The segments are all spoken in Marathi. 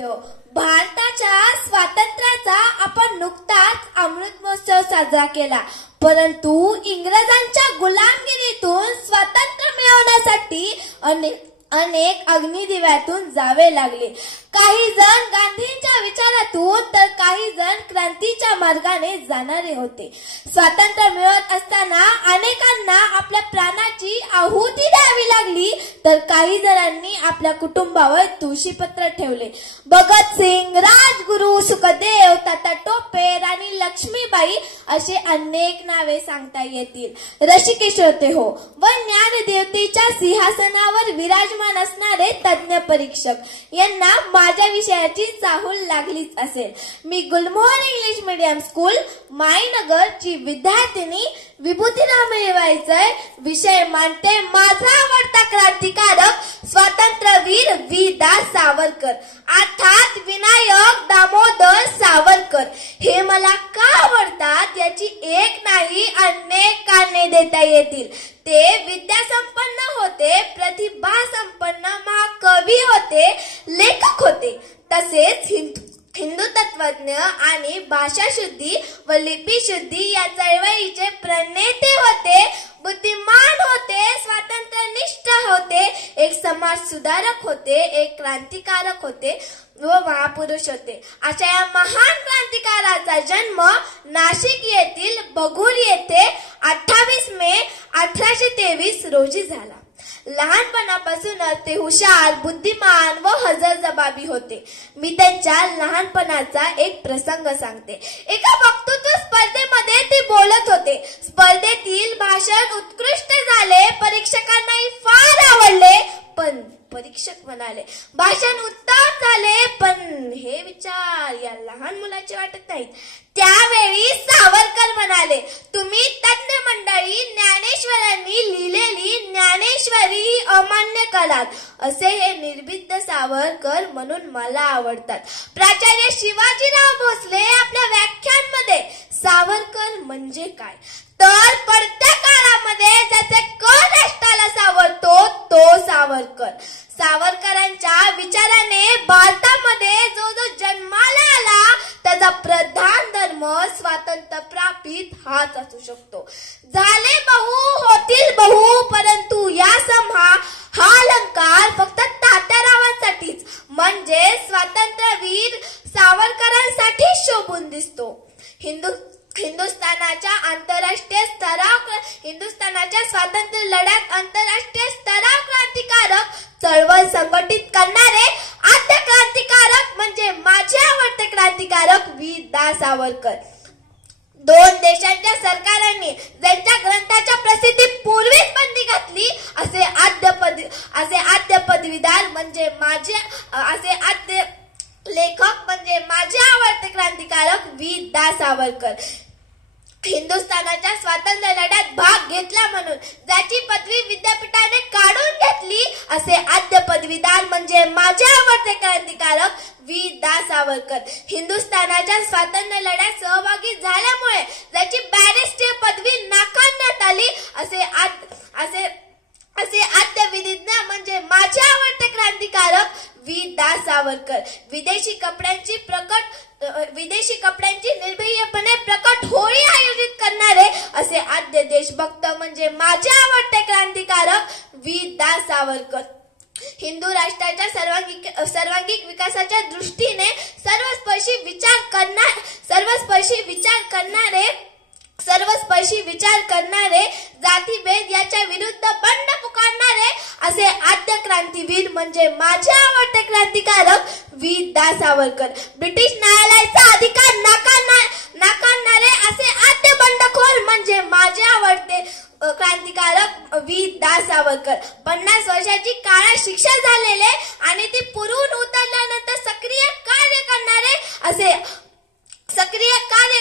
भारताच्या स्वातंत्र्याचा आपण नुकताच अमृत महोत्सव साजरा केला, परंतु इंग्रजांच्या गुलामगिरीतून स्वातंत्र्य मिळवण्यासाठी अनेक अग्निदिव्यातून जावे लागले. काही जण गांधींच्या विचारातून तर काही जण क्रांतीच्या मार्गाने जाणारे होते. स्वातंत्र्य मिळवत असताना अनेकांना आपल्या प्राणाची आहुती द्यावी लागली, तर काही जणांनी आपल्या कुटुंबावर तुळशीपत्र ठेवले. भगतसिंग, राजगुरू, सुखदेव, तात्या टोपे, राणी लक्ष्मीबाई असे अनेक नावे सांगता येतील. ऋषिकेश होते हो व ज्ञानदेवतेच्या सिंहासनावर विराजमान असणारे तज्ञ परीक्षक यांना माझ्या विषयाची चाहूल लागलीच असेल. मी गुलमोहर इंग्लिश मीडियम स्कूल माईनगर ची विद्यार्थिनी विभूतीराम रेवायचय. विषय मांडते माझा आवडता क्रांतिकारक स्वातंत्र्यवीर वी. दा. सावरकर अर्थात विनायक दामोदर सावरकर. हे मला का आवडतात याची एक नाही अनेक कारणे देता येतील. ते विद्यासंपन्न होते, प्रतिभा संपन्न महाकवी होते, लेखक होते, तसेच हिंदू तत्वज्ञ आणि भाषाशुद्धी व लिपीशुद्धी या चळवळीचे प्रणेते होते, बुद्धिमान होते, स्वातंत्र्यनिष्ठ होते, एक समाज सुधारक होते, एक क्रांतिकारक होते व महापुरुष होते. अशा या महान क्रांतिकाराचा जन्म नाशिक येथील बघूर येथे 28 मे 1823 रोजी झाला. लहानपणापासून ते हुशार, बुद्धिमान व हजरजबाबी होते. मी त्यांच्या लहानपणाचा एक प्रसंग सांगते. एका वक्तृत्व स्पर्धेमध्ये ते बोलत होते. स्पर्धेतील भाषण उत्कृष्ट झाले, परीक्षकांनाही फार आवडले, पण परीक्षक म्हणाले भाषण उत्तम झाले, पण हे विचार या लहान मुलाचे वाटत नाहीत. त्यावेळी सावरकर म्हणाले, तुम्ही तज्ञ मंडळी ज्ञानेश्वरांनी लिहिलेली ज्ञानेश्वरी अमान्य कराल. असे हे निर्भीड सावरकर म्हणून मला आवडतात. प्राचार्य शिवाजीराव भोसले आपल्या व्याख्यानमध्ये सावरकर म्हणजे काय तर पडत्या काळामध्ये ज्याचे कण राष्ट्राला सावरतो तो सावरकर. सावरकरांच्या विचाराने भारतामध्ये जो जो जन्माला आला त्याचा प्रधान धर्म स्वातंत्र्य प्रापित हाच असू शकतो. झाले बहु होतील बहु, परंतु या हा अलंकार फक्त तात्यारावांसाठीच म्हणजे स्वातंत्र्यवीर सावरकरांसाठी शोभून दिसतो. हिंदुस्थानाच्या स्वातंत्र्य लढ्यात आंतरराष्ट्रीय स्तरावर क्रांतिकारक चळवळ संघटित करणारे आद्य क्रांतिकारक म्हणजे माझे आवडते क्रांतिकारक वी. दा. सावरकर. दोन देशांच्या सरकारांनी ज्यांच्या ग्रंथाच्या प्रसिद्धी पूर्वीच बंदी घातली असे आद्य पदवीधर म्हणजे आद्य लेखक म्हणजे माझे आवडते क्रांतिकारक वी. दा. सावरकर. हिंदुस्थानाच्या स्वातंत्र्य लढ्यात भाग घेतला म्हणून ज्याची पदवी विद्यापीठाने काढून घेतली असे आद्य पदवीधर म्हणजे माझे आवडते क्रांतिकारक वी. दा. सावरकर. हिंदुस्थानाच्या स्वातंत्र्य लढ्यात सहभागी झाल्यामुळे ज्याची बॅरिस्टर पदवी नाकारण्यात आली असे आद्य विधिज्ञ म्हणजे माझे आवडते क्रांतिकारक वी. दा. सावरकर. विदेशी कपड्यांची निर्भयपणे प्रकट होळी आयोजित करणारे असे आद्य देशभक्त म्हणजे माझे आवडते क्रांतिकारक वी. दा. सावरकर. हिंदू राष्ट्राच्या सर्वांगीण विकासाच्या दृष्टीने सर्वस्पर्शी विचार करणारे जातीभेद याच्या विरुद्ध बंड पुकारणारे असे आद्य क्रांतीवीर म्हणजे माझे आवडते क्रांतिकारक वी. दा. सावरकर. ब्रिटिश न्यायालयाचा अधिकार नाकारणारे असे आद्य बंडखोर म्हणजे माझे आवडते क्रांतिकारक वी. दा. सावरकर. 50 वर्षाची काळा शिक्षा झालेले आणि ती पुरून उतरल्यानंतर सक्रिय कार्य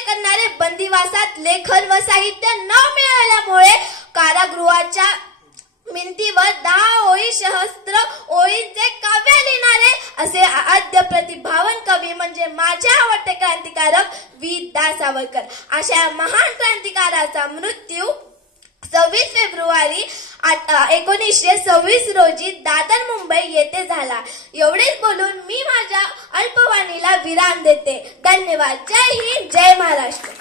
करणारे बंदिवासात लेखन व साहित्य न मिळाल्यामुळे कारागृहाच्या भिंतीवर 10 ओळी सहस्त्र ओळींचे काव्य लिहिणारे असे आद्य प्रतिभावान कवी म्हणजे माझे आवडते क्रांतिकारक वी. दा. सावरकर. अशा महान क्रांतिकाराचा मृत्यू 26 फेब्रुवारी 1926 रोजी दादर मुंबई येथे झाला. एवढेच बोलून मी माझ्या अल्प वाणीला विराम देते. धन्यवाद. जय हिंद, जय महाराष्ट्र.